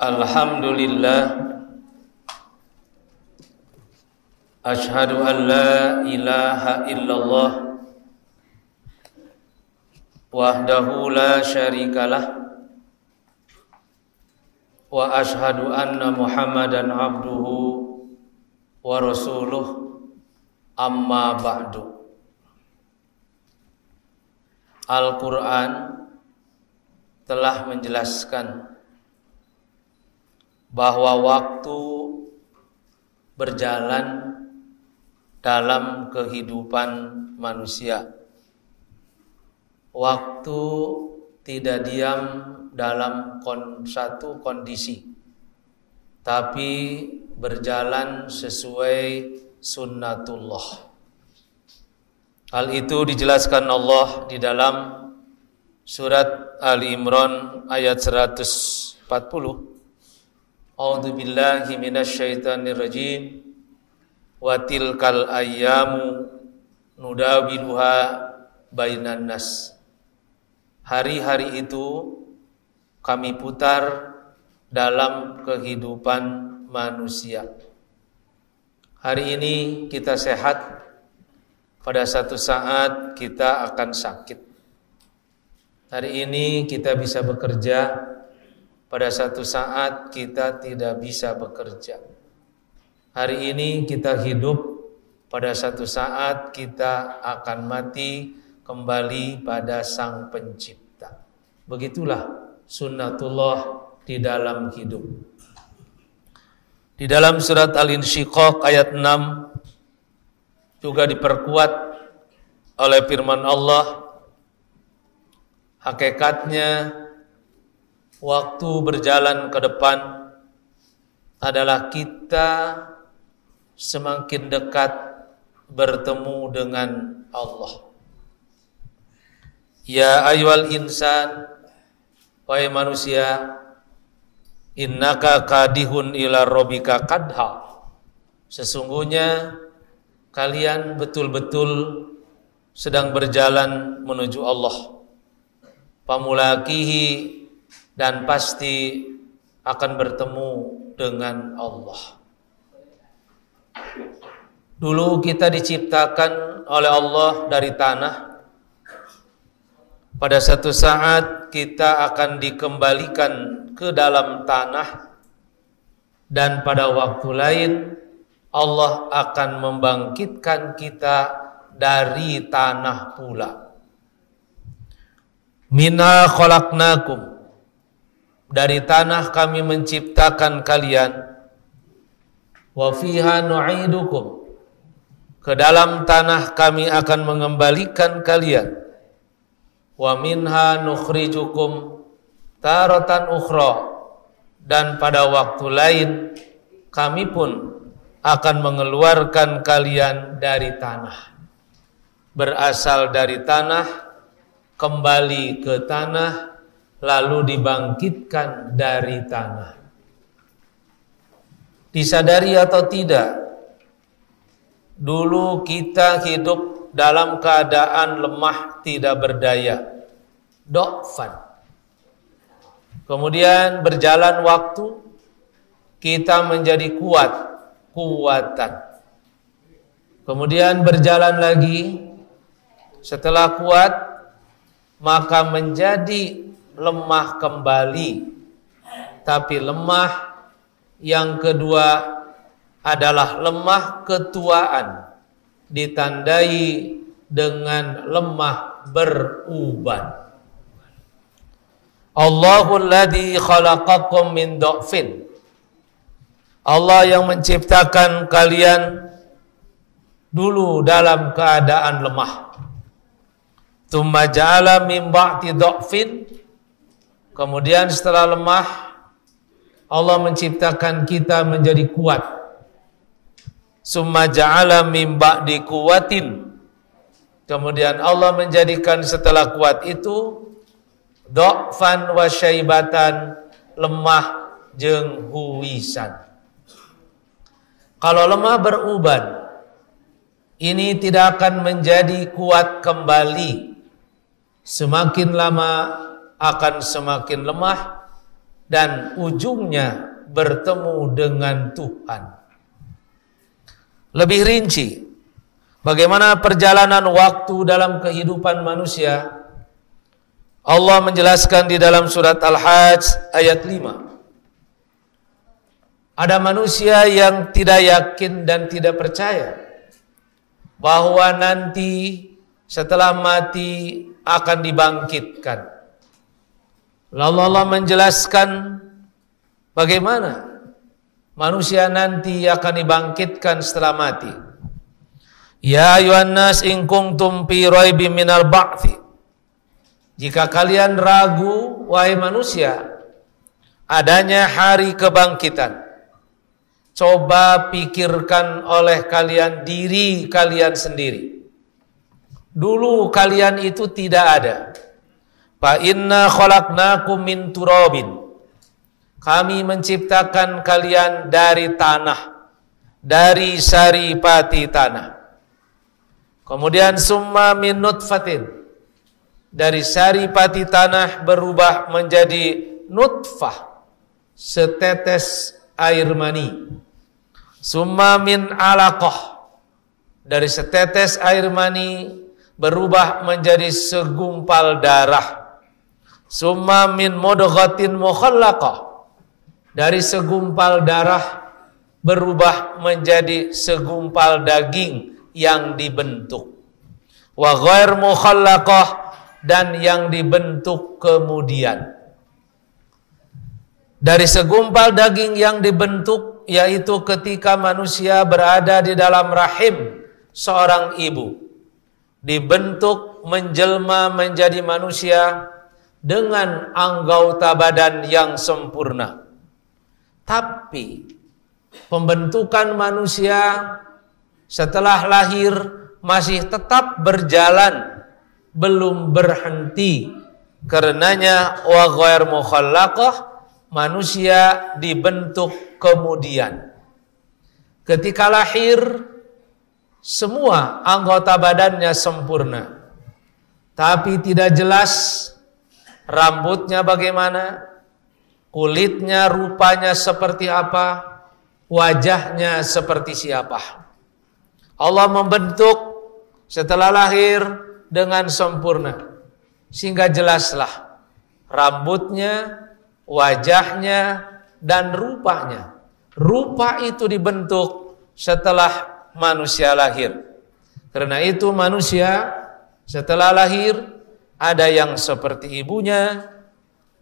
Alhamdulillah, asyhadu an la ilaha illallah wahdahu la syarikalah wa asyhadu anna Muhammadan abduhu wa rasuluh, amma ba'du. Al-Quran telah menjelaskan bahwa waktu berjalan dalam kehidupan manusia. Waktu tidak diam dalam satu kondisi, tapi berjalan sesuai sunnatullah. Hal itu dijelaskan Allah di dalam surat Ali Imran ayat 140. A'udzu billahi minasyaitonir rajim. Wa tilkal ayyamu nudawiluha bainan nas. Hari-hari itu kami putar dalam kehidupan manusia. Hari ini kita sehat, pada satu saat kita akan sakit. Hari ini kita bisa bekerja, pada satu saat kita tidak bisa bekerja. Hari ini kita hidup, pada satu saat kita akan mati kembali pada Sang Pencipta. Begitulah sunnatullah di dalam hidup. Di dalam surat Al-Insyiqaq ayat 6 juga diperkuat oleh firman Allah, hakikatnya waktu berjalan ke depan adalah kita semakin dekat bertemu dengan Allah. Ya ayyuhal insan, wahai manusia, innaka kadihun ila rabbika kadha. Sesungguhnya kalian betul-betul sedang berjalan menuju Allah. Pamulakihi, dan pasti akan bertemu dengan Allah. Dulu kita diciptakan oleh Allah dari tanah. Pada satu saat kita akan dikembalikan ke dalam tanah, dan pada waktu lain Allah akan membangkitkan kita dari tanah pula. Minha khalaqnakum, dari tanah kami menciptakan kalian. Wa fiha nu'idukum, ke dalam tanah kami akan mengembalikan kalian. Wa minha nukhrijukum taratan ukhra, dan pada waktu lain kami pun akan mengeluarkan kalian dari tanah. Berasal dari tanah, kembali ke tanah, lalu dibangkitkan dari tanah. Disadari atau tidak, dulu kita hidup dalam keadaan lemah, tidak berdaya, do'fan. Kemudian berjalan waktu, kita menjadi kuatan. Kemudian berjalan lagi, setelah kuat, maka menjadi lemah kembali. Tapi lemah yang kedua adalah lemah ketuaan, ditandai dengan lemah beruban. Allahul ladzi khalaqakum min dha'fin. Allah yang menciptakan kalian dulu dalam keadaan lemah. Tsumma ja'ala min ba'di dha'fin, kemudian setelah lemah Allah menciptakan kita menjadi kuat. Tsumma ja'ala min ba'di quwwatin, kemudian Allah menjadikan setelah kuat itu dha'fan wa syaibatan, lemah jeung huwisan. Kalau lemah beruban, ini tidak akan menjadi kuat kembali. Semakin lama akan semakin lemah, dan ujungnya bertemu dengan Tuhan. Lebih rinci, bagaimana perjalanan waktu dalam kehidupan manusia? Allah menjelaskan di dalam surat Al-Hajj ayat 5. Ada manusia yang tidak yakin dan tidak percaya bahwa nanti setelah mati akan dibangkitkan. Lalu Allah menjelaskan bagaimana manusia nanti akan dibangkitkan setelah mati. Ya ayuhan nas in kuntum fi raibin minal ba'thi. Jika kalian ragu, wahai manusia, adanya hari kebangkitan, coba pikirkan oleh kalian diri kalian sendiri. Dulu kalian itu tidak ada. Fa inna khalaqnakum min turabin. Kami menciptakan kalian dari tanah, dari saripati tanah. Kemudian summa min nutfatin. Dari saripati tanah berubah menjadi nutfah, setetes air mani. Summa min alaqah. Dari setetes air mani berubah menjadi segumpal darah. Summa min mudghatin mukhallaqah. Dari segumpal darah berubah menjadi segumpal daging yang dibentuk. Wa ghair mukhallaqah, dan yang dibentuk kemudian. Dari segumpal daging yang dibentuk, yaitu ketika manusia berada di dalam rahim seorang ibu, dibentuk menjelma menjadi manusia dengan anggota badan yang sempurna. Tapi pembentukan manusia setelah lahir masih tetap berjalan, belum berhenti. Karenanya wa ghair mukhallaqah, manusia dibentuk kemudian. Ketika lahir, semua anggota badannya sempurna, tapi tidak jelas rambutnya bagaimana, kulitnya rupanya seperti apa, wajahnya seperti siapa. Allah membentuk setelah lahir dengan sempurna, sehingga jelaslah rambutnya, wajahnya, dan rupanya. Rupa itu dibentuk setelah manusia lahir. Karena itu manusia setelah lahir ada yang seperti ibunya,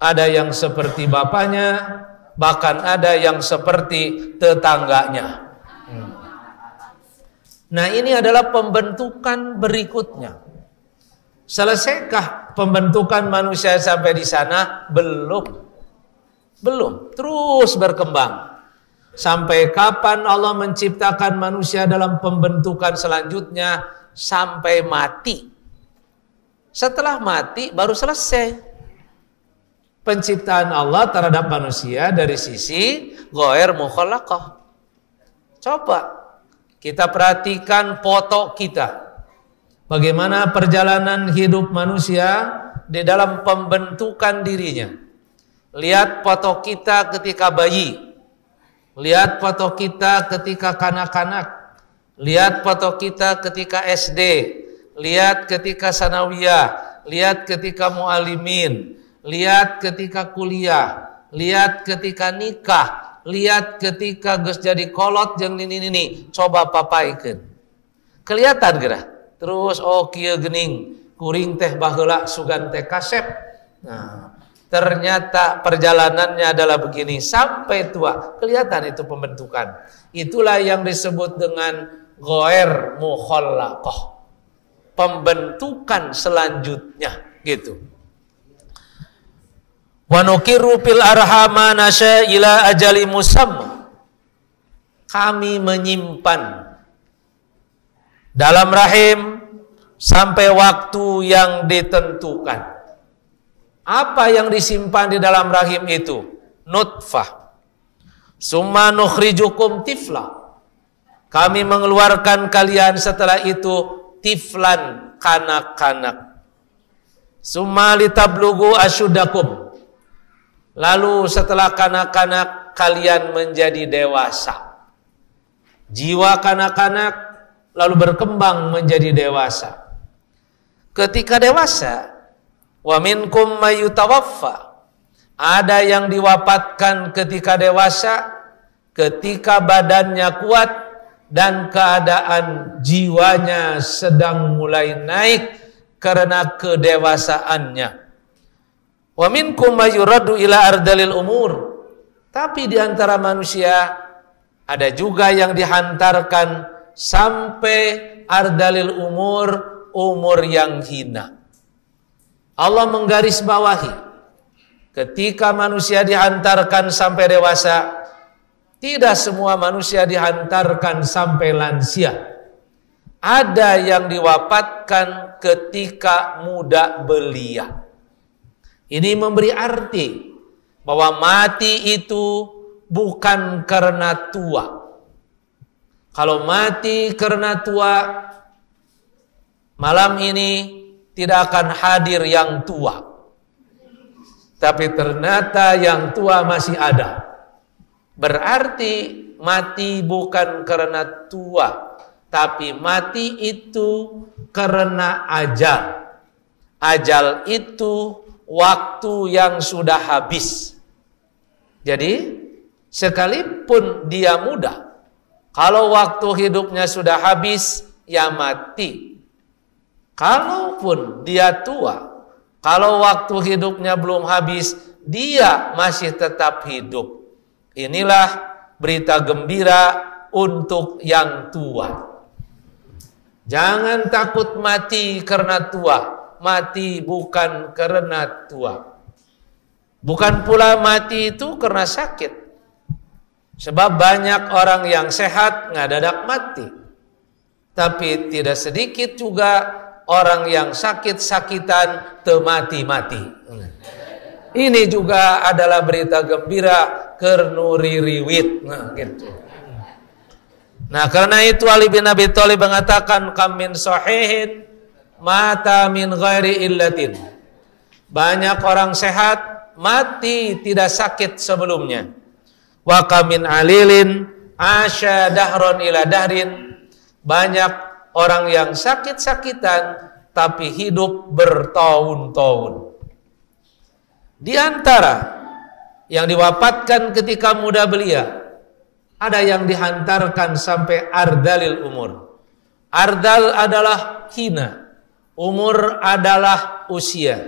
ada yang seperti bapaknya, bahkan ada yang seperti tetangganya. Nah, ini adalah pembentukan berikutnya. Selesaikah pembentukan manusia sampai di sana? Belum. Terus berkembang. Sampai kapan Allah menciptakan manusia dalam pembentukan selanjutnya? Sampai mati. Setelah mati baru selesai penciptaan Allah terhadap manusia dari sisi ghair mukhallaqah. Coba kita perhatikan foto kita. Bagaimana perjalanan hidup manusia di dalam pembentukan dirinya. Lihat foto kita ketika bayi. Lihat foto kita ketika kanak-kanak. Lihat foto kita ketika SD. Lihat ketika sanawiyah. Lihat ketika mu'alimin. Lihat ketika kuliah. Lihat ketika nikah. Lihat ketika geus jadi kolot jeung nini. Coba papaikeun. Kelihatan geura. Terus kieu geuning. Kuring teh baheula sugan teh kasep. Nah, ternyata perjalanannya adalah begini sampai tua. Kelihatan itu pembentukan. Itulah yang disebut dengan ghair mukhallaqah. Pembentukan selanjutnya gitu. Wa nuqirru fil arhama nasya ila ajali musamma. Kami menyimpan dalam rahim sampai waktu yang ditentukan. Apa yang disimpan di dalam rahim itu? Nutfah. Summa nukhrijukum tifla. Kami mengeluarkan kalian setelah itu tiflan, kanak-kanak. Summa litablugu asyuddakum. Lalu setelah kanak-kanak kalian menjadi dewasa. Jiwa kanak-kanak lalu berkembang menjadi dewasa. Ketika dewasa, wa minkum may yutawaffa. Ada yang diwafatkan ketika dewasa, ketika badannya kuat dan keadaan jiwanya sedang mulai naik karena kedewasaannya. Wa minkum may yuraddu ila ardalil umur. Tapi di antara manusia ada juga yang dihantarkan sampai ardalil umur, umur yang hina. Allah menggarisbawahi ketika manusia dihantarkan sampai dewasa, tidak semua manusia dihantarkan sampai lansia. Ada yang diwafatkan ketika muda belia. Ini memberi arti bahwa mati itu bukan karena tua. Kalau mati karena tua, malam ini tidak akan hadir yang tua. Tapi ternyata yang tua masih ada. Berarti mati bukan karena tua, tapi mati itu karena ajal. Ajal itu waktu yang sudah habis. Jadi sekalipun dia muda, kalau waktu hidupnya sudah habis, ya mati. Kalaupun dia tua, kalau waktu hidupnya belum habis, dia masih tetap hidup. Inilah berita gembira untuk yang tua. Jangan takut mati karena tua. Mati bukan karena tua. Bukan pula mati itu karena sakit. Sebab banyak orang yang sehat ngadadak mati. Tapi tidak sedikit juga orang yang sakit-sakitan temati-mati. Ini juga adalah berita gembira kernuririwit. Nah, gitu. Nah, karena itu Ali bin Abi Thalib mengatakan kam min sahihin mata min ghairi illatin. Banyak orang sehat mati tidak sakit sebelumnya. Wa kamin alilin asya dahron ila dahrin. Banyak orang yang sakit-sakitan tapi hidup bertahun-tahun. Di antara yang diwafatkan ketika muda belia, ada yang dihantarkan sampai ardalil umur. Ardal adalah hina. Umur adalah usia.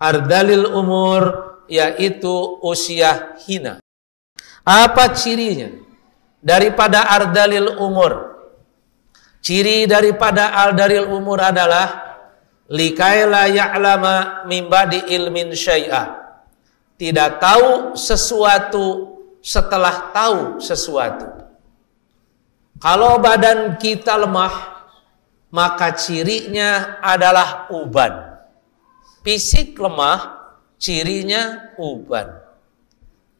Ardalil umur yaitu usia hina. Apa cirinya? Daripada ardalil umur. Ciri daripada ardalil umur adalah likaila ya'lama min ba'di ilmin syai'a. Tidak tahu sesuatu setelah tahu sesuatu. Kalau badan kita lemah, maka cirinya adalah uban. Fisik lemah, cirinya uban.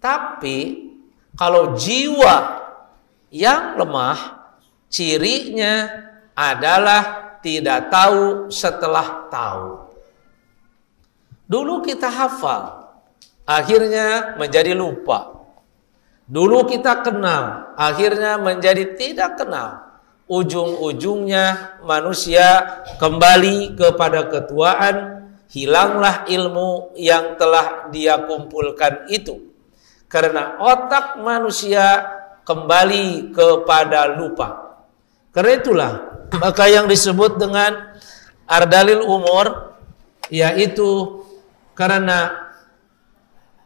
Tapi kalau jiwa yang lemah, cirinya adalah tidak tahu setelah tahu. Dulu kita hafal, akhirnya menjadi lupa. Dulu kita kenal, akhirnya menjadi tidak kenal. Ujung-ujungnya manusia kembali kepada ketuaan, hilanglah ilmu yang telah dia kumpulkan itu. Karena otak manusia kembali kepada lupa. Karena itulah, maka yang disebut dengan ardalil umur, yaitu karena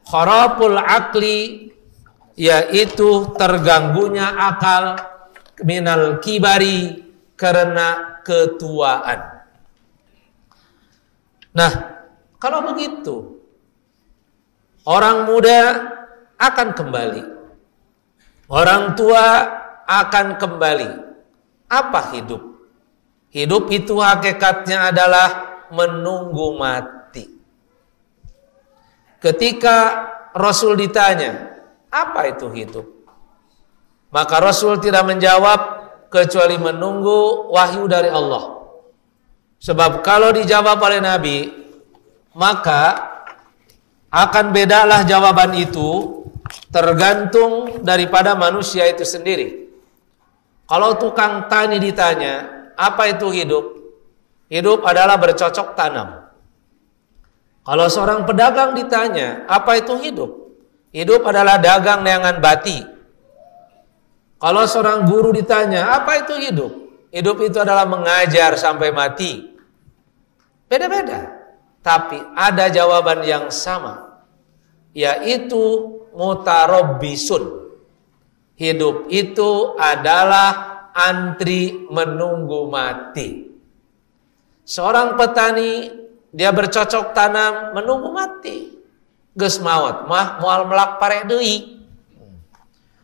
kharapul akli, yaitu terganggunya akal, minal kibari, karena ketuaan. Nah, kalau begitu, orang muda akan kembali, orang tua akan kembali. Apa hidup? Hidup itu hakikatnya adalah menunggu mati. Ketika Rasul ditanya, apa itu hidup? Maka Rasul tidak menjawab kecuali menunggu wahyu dari Allah. Sebab kalau dijawab oleh Nabi, maka Akan bedalah jawaban itu tergantung daripada manusia itu sendiri. Kalau tukang tani ditanya, apa itu hidup? Hidup adalah bercocok tanam. Kalau seorang pedagang ditanya, apa itu hidup? Hidup adalah dagang dengan bati. Kalau seorang guru ditanya, apa itu hidup? Hidup itu adalah mengajar sampai mati. Beda-beda. Tapi ada jawaban yang sama, yaitu mutarabbisun. Hidup itu adalah antri menunggu mati. Seorang petani, dia bercocok tanam menunggu mati. Geus maot mah moal melak pare deui.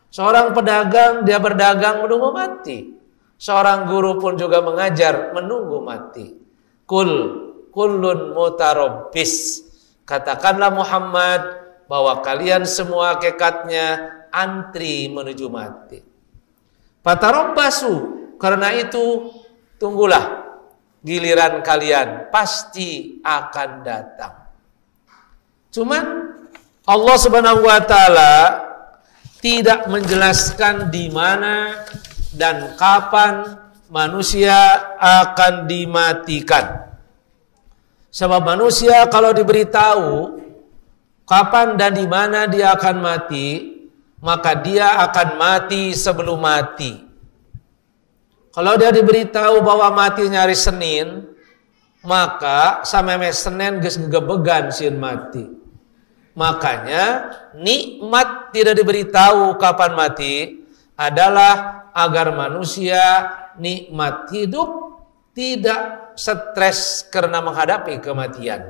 Seorang pedagang, dia berdagang menunggu mati. Seorang guru pun juga mengajar menunggu mati. Kullun mutarabbis. Katakanlah Muhammad bahwa kalian semua hakikatnya antri menuju mati. Fatarabbasu, karena itu tunggulah giliran kalian pasti akan datang. Cuman Allah Subhanahu wa taala tidak menjelaskan di mana dan kapan manusia akan dimatikan. Sebab manusia kalau diberitahu kapan dan di mana dia akan mati, maka dia akan mati sebelum mati. Kalau dia diberitahu bahwa matinya hari Senin, maka sampai Senin geus gebegan sieun mati. Makanya nikmat tidak diberitahu kapan mati adalah agar manusia nikmat hidup, tidak stres karena menghadapi kematian.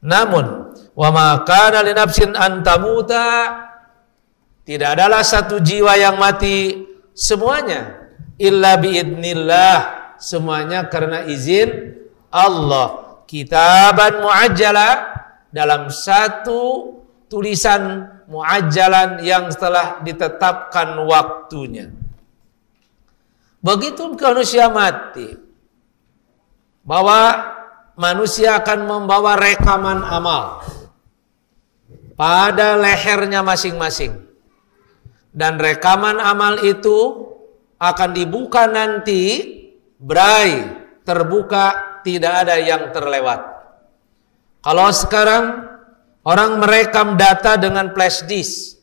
Namun wa ma kana li nafsin an tamuta, tidak adalah satu jiwa yang mati semuanya illa biidznillah, semuanya karena izin Allah. Kitaban muajjala, dalam satu tulisan muajjalan yang telah ditetapkan waktunya. Begitu manusia mati, bahwa manusia akan membawa rekaman amal pada lehernya masing-masing. Dan rekaman amal itu akan dibuka nanti, bray, terbuka, tidak ada yang terlewat. Kalau sekarang orang merekam data dengan flash disk,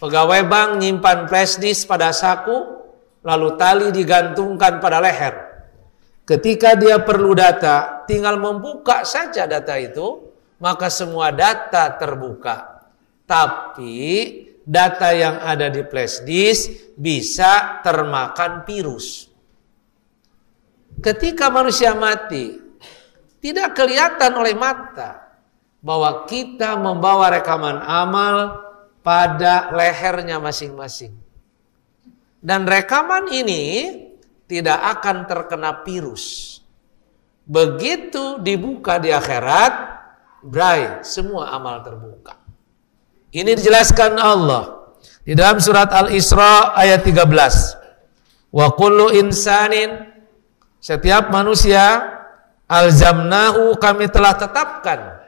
pegawai bank nyimpan flash disk pada saku, lalu tali digantungkan pada leher. Ketika dia perlu data, tinggal membuka saja data itu, maka semua data terbuka. Tapi data yang ada di flash disk bisa termakan virus. Ketika manusia mati, tidak kelihatan oleh mata bahwa kita membawa rekaman amal pada lehernya masing-masing. Dan rekaman ini tidak akan terkena virus. Begitu dibuka di akhirat, bray, semua amal terbuka. Ini dijelaskan Allah di dalam surat Al-Isra ayat 13. Wa kullu insanin, setiap manusia, alzamnahu, kami telah tetapkan,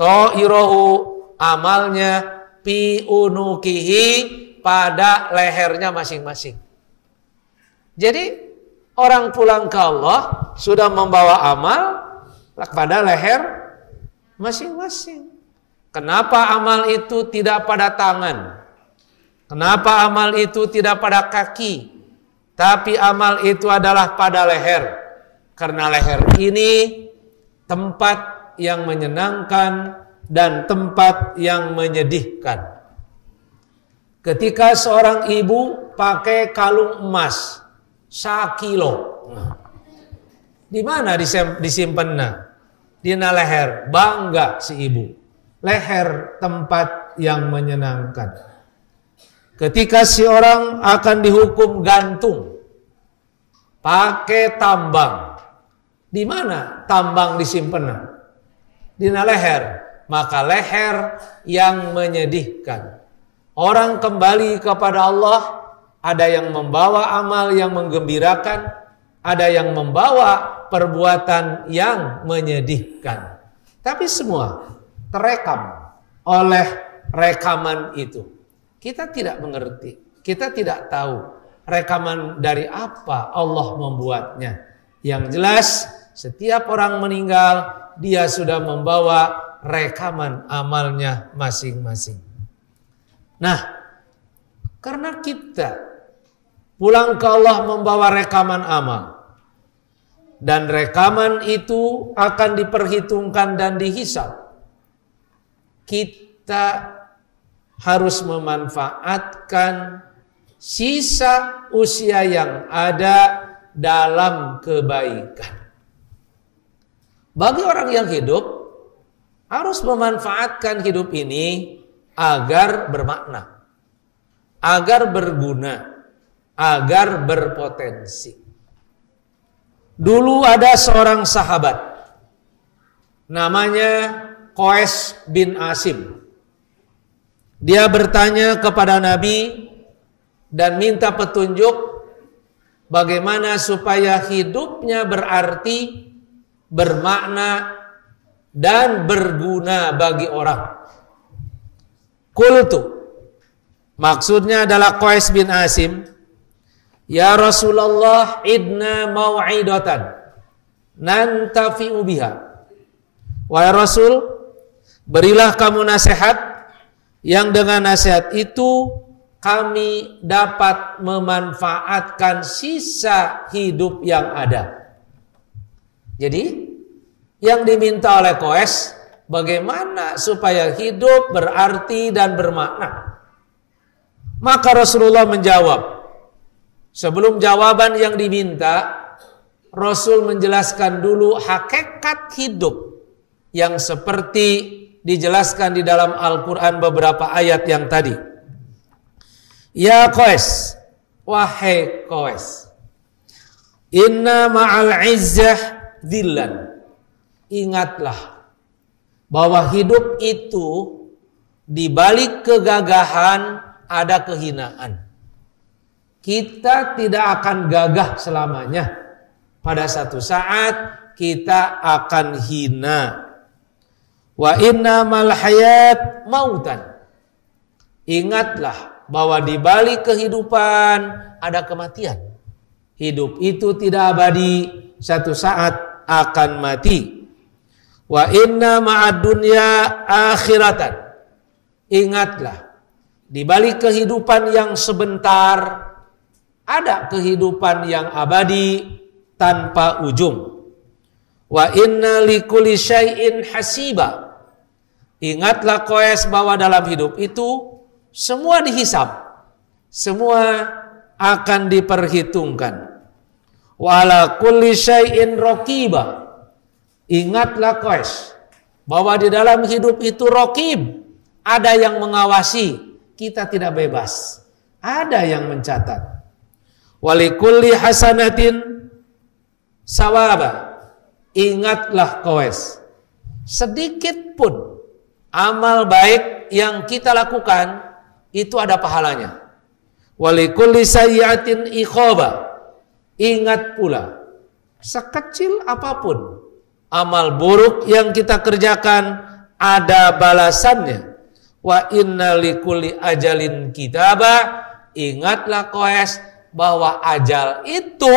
ta'irahu, amalnya, fi unukihi, pada lehernya masing-masing. Jadi orang pulang ke Allah sudah membawa amal pada leher masing-masing. Kenapa amal itu tidak pada tangan? Kenapa amal itu tidak pada kaki? Tapi amal itu adalah pada leher. Karena leher ini tempat yang menyenangkan dan tempat yang menyedihkan. Ketika seorang ibu pakai kalung emas 1 kilo, di mana disimpannya? Di leher. Bangga si ibu. Leher tempat yang menyenangkan. Ketika si orang akan dihukum gantung, pakai tambang, di mana tambang disimpan? Di leher. Maka leher yang menyedihkan. Orang kembali kepada Allah, ada yang membawa amal yang menggembirakan, ada yang membawa perbuatan yang menyedihkan. Tapi semua terekam oleh rekaman itu. Kita tidak mengerti, kita tidak tahu rekaman dari apa Allah membuatnya. Yang jelas setiap orang meninggal, dia sudah membawa rekaman amalnya masing-masing. Nah, karena kita pulang ke Allah membawa rekaman amal, dan rekaman itu akan diperhitungkan dan dihisab, kita harus memanfaatkan sisa usia yang ada dalam kebaikan. Bagi orang yang hidup, harus memanfaatkan hidup ini agar bermakna, agar berguna, agar berpotensi. Dulu ada seorang sahabat, namanya Qais bin Asim. Dia bertanya kepada Nabi dan minta petunjuk bagaimana supaya hidupnya berarti, bermakna, dan berguna bagi orang. Qultu, maksudnya adalah Qais bin Asim, ya Rasulullah, idna mau'idatan nantafi'u biha. Wahai Rasul, berilah kamu nasihat yang dengan nasihat itu kami dapat memanfaatkan sisa hidup yang ada. Jadi yang diminta oleh Qais, bagaimana supaya hidup berarti dan bermakna. Maka Rasulullah menjawab. Sebelum jawaban yang diminta, Rasul menjelaskan dulu hakikat hidup yang seperti dijelaskan di dalam Al-Quran beberapa ayat yang tadi. Ya Qais, wahai Qais, inna ma'al izzah dhillan. Ingatlah bahwa hidup itu di balik kegagahan ada kehinaan. Kita tidak akan gagah selamanya. Pada satu saat kita akan hina. Wa innamal hayat mautan. Ingatlah bahwa di balik kehidupan ada kematian. Hidup itu tidak abadi, satu saat akan mati. Wa inna ma'ad dunya akhiratan. Ingatlah, di balik kehidupan yang sebentar ada kehidupan yang abadi tanpa ujung. Wa inna likulli syai'in hasiba. Ingatlah Qais bahwa dalam hidup itu semua dihisab, semua akan diperhitungkan. Wa ala kulli syai'in raqiba. Ingatlah Qais bahwa di dalam hidup itu raqib, ada yang mengawasi, kita tidak bebas, ada yang mencatat. Wa likulli hasanatin sawaba. Ingatlah Qais, sedikit pun amal baik yang kita lakukan itu ada pahalanya. Wa likulli sayyi'atin iqaba. Ingat pula, sekecil apapun amal buruk yang kita kerjakan ada balasannya. Wa inna likulli ajalin kitaba. Ingatlah Qais bahwa ajal itu,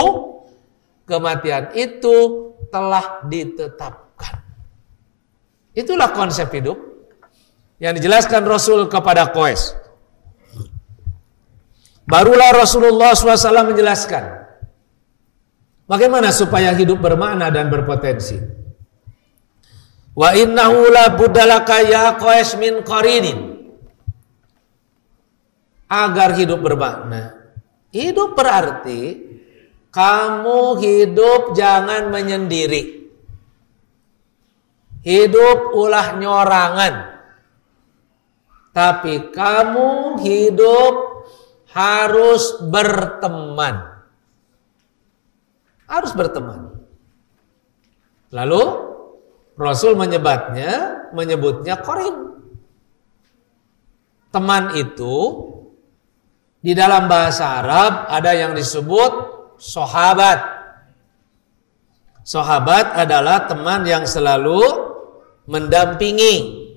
kematian itu telah ditetapkan. Itulah konsep hidup yang dijelaskan Rasul kepada Qais. Barulah Rasulullah SAW menjelaskan bagaimana supaya hidup bermakna dan berpotensi. Wa innahu la buddalaka ya Qais min qarinin. Agar hidup bermakna, hidup berarti kamu hidup jangan menyendiri. Hidup ulah nyorangan. Tapi kamu hidup harus berteman. Harus berteman. Lalu Rasul menyebutnya qarin. Teman itu di dalam bahasa Arab ada yang disebut sahabat. Sahabat adalah teman yang selalu mendampingi,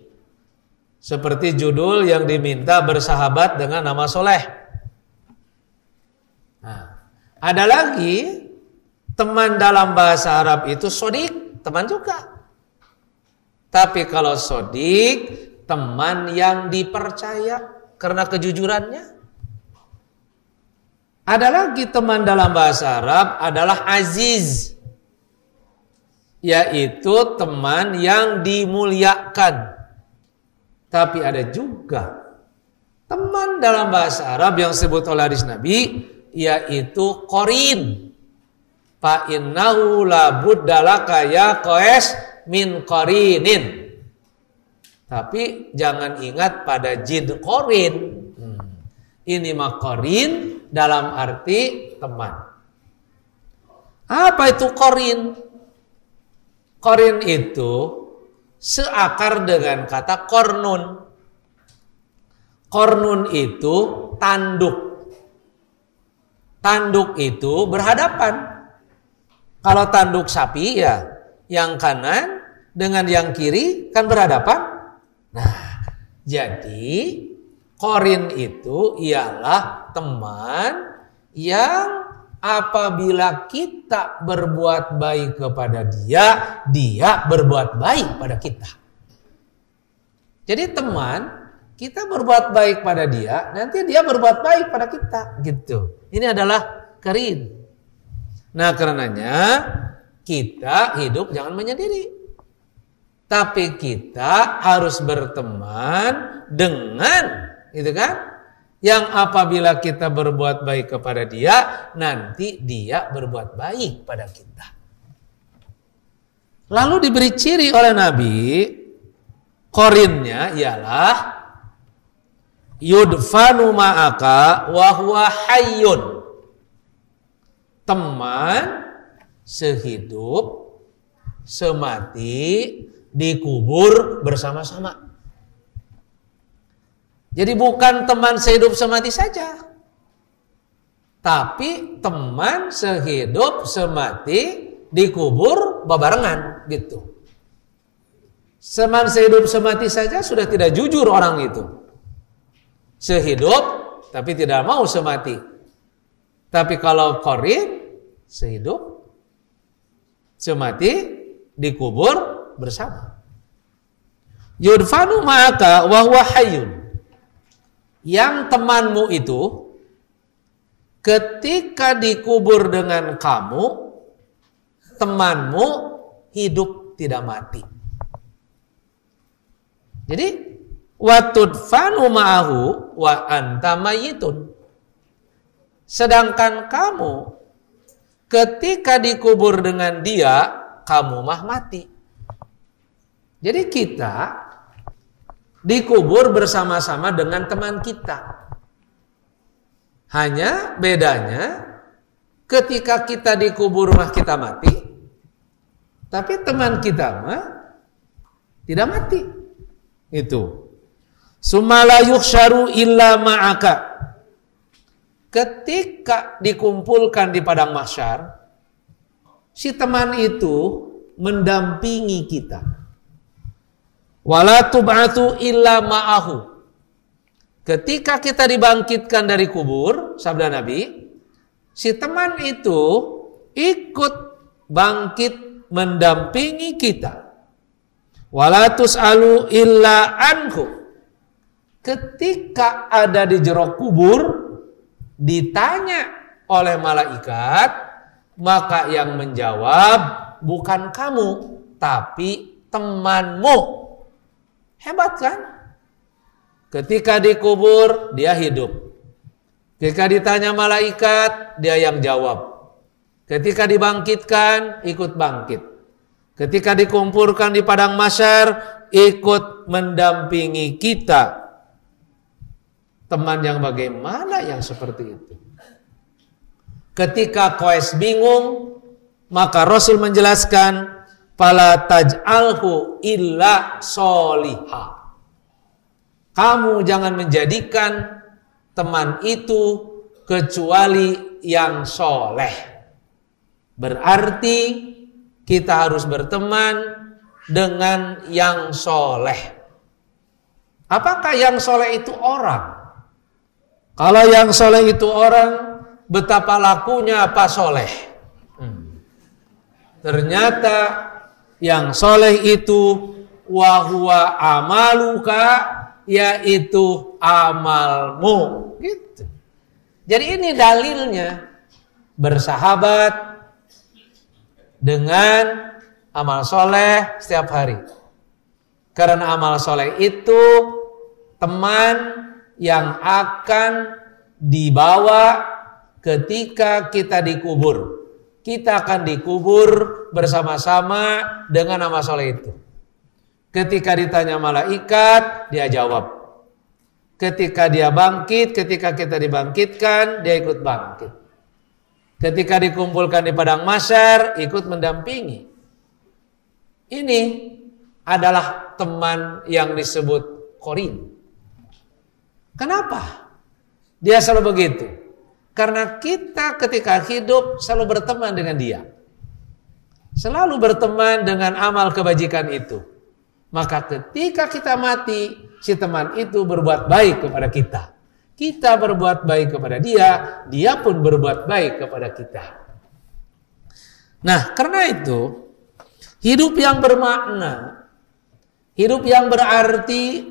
Seperti judul yang diminta bersahabat dengan nama soleh. Nah, ada lagi teman dalam bahasa Arab itu sodik, teman juga. Tapi kalau sodik, teman yang dipercaya karena kejujurannya. Ada lagi teman dalam bahasa Arab adalah aziz, yaitu teman yang dimuliakan. Tapi ada juga teman dalam bahasa Arab yang disebut oleh hadis Nabi, yaitu qarin. Fa innahu la buddalaka ya qais min qarinin. Tapi jangan ingat pada jin qarin. Ini mah qarin dalam arti teman. Apa itu qarin? Qarin itu seakar dengan kata kornun. Kornun itu tanduk. Tanduk itu berhadapan. Kalau tanduk sapi ya, yang kanan dengan yang kiri kan berhadapan. Nah, jadi qarin itu ialah teman yang apabila kita berbuat baik kepada dia, dia berbuat baik pada kita. Jadi teman, kita berbuat baik pada dia, nanti dia berbuat baik pada kita, gitu. Ini adalah qarin. Nah, karenanya kita hidup jangan menyendiri. Tapi kita harus berteman dengan, gitu kan? Yang apabila kita berbuat baik kepada dia, nanti dia berbuat baik pada kita. Lalu diberi ciri oleh Nabi, qarinnya ialah yudfanu ma'aka wa huwa hayyun. Teman sehidup, semati, dikubur bersama-sama. Jadi bukan teman sehidup semati saja, tapi teman sehidup semati dikubur bebarengan gitu. Teman sehidup semati saja sudah tidak jujur orang itu. Sehidup tapi tidak mau semati. Tapi kalau qarin sehidup semati dikubur bersama. Yudfanu ma'aka wa huwa hayyun. Yang temanmu itu ketika dikubur dengan kamu, temanmu hidup tidak mati. Jadi watudfanu ma'ahu wa anta mayyitun. Sedangkan kamu ketika dikubur dengan dia, kamu mah mati. Jadi kita dikubur bersama-sama dengan teman kita. Hanya bedanya ketika kita dikubur mah kita mati, tapi teman kita mah tidak mati. Itu. Sumala yuhsyaru illa ma'aka. Ketika dikumpulkan di padang mahsyar, si teman itu mendampingi kita. Wala tub'atu illa ma'ahu. Ketika kita dibangkitkan dari kubur, sabda Nabi, si teman itu ikut bangkit mendampingi kita. Wala tus'alu illa anhu. Ketika ada di jero kubur, ditanya oleh malaikat, maka yang menjawab bukan kamu, tapi temanmu. Hebat kan? Ketika dikubur, dia hidup. Ketika ditanya malaikat, dia yang jawab. Ketika dibangkitkan, ikut bangkit. Ketika dikumpulkan di padang mahsyar, ikut mendampingi kita. Teman yang bagaimana yang seperti itu? Ketika Qais bingung, maka Rasul menjelaskan, fala taj'alhu illa soliha. Kamu jangan menjadikan teman itu kecuali yang soleh. Berarti kita harus berteman dengan yang soleh. Apakah yang soleh itu orang? Kalau yang soleh itu orang, betapa lakunya Pak Soleh. Ternyata yang soleh itu wahuwa amaluka, yaitu amalmu. Gitu. Jadi ini dalilnya bersahabat dengan amal soleh setiap hari. Karena amal soleh itu teman yang akan dibawa ketika kita dikubur. Kita akan dikubur bersama-sama dengan amal soleh itu. Ketika ditanya malaikat, dia jawab. Ketika dia bangkit, ketika kita dibangkitkan, dia ikut bangkit. Ketika dikumpulkan di padang mahsyar, ikut mendampingi. Ini adalah teman yang disebut qarin. Kenapa? Dia selalu begitu. Karena kita ketika hidup selalu berteman dengan dia. Selalu berteman dengan amal kebajikan itu. Maka ketika kita mati, si teman itu berbuat baik kepada kita. Kita berbuat baik kepada dia, dia pun berbuat baik kepada kita. Nah, karena itu hidup yang bermakna, hidup yang berarti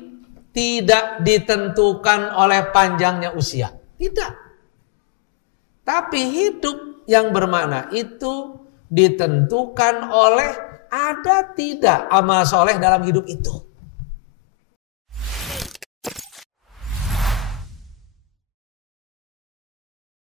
tidak ditentukan oleh panjangnya usia. Tidak. Tapi hidup yang bermakna itu ditentukan oleh ada tidak amal soleh dalam hidup itu.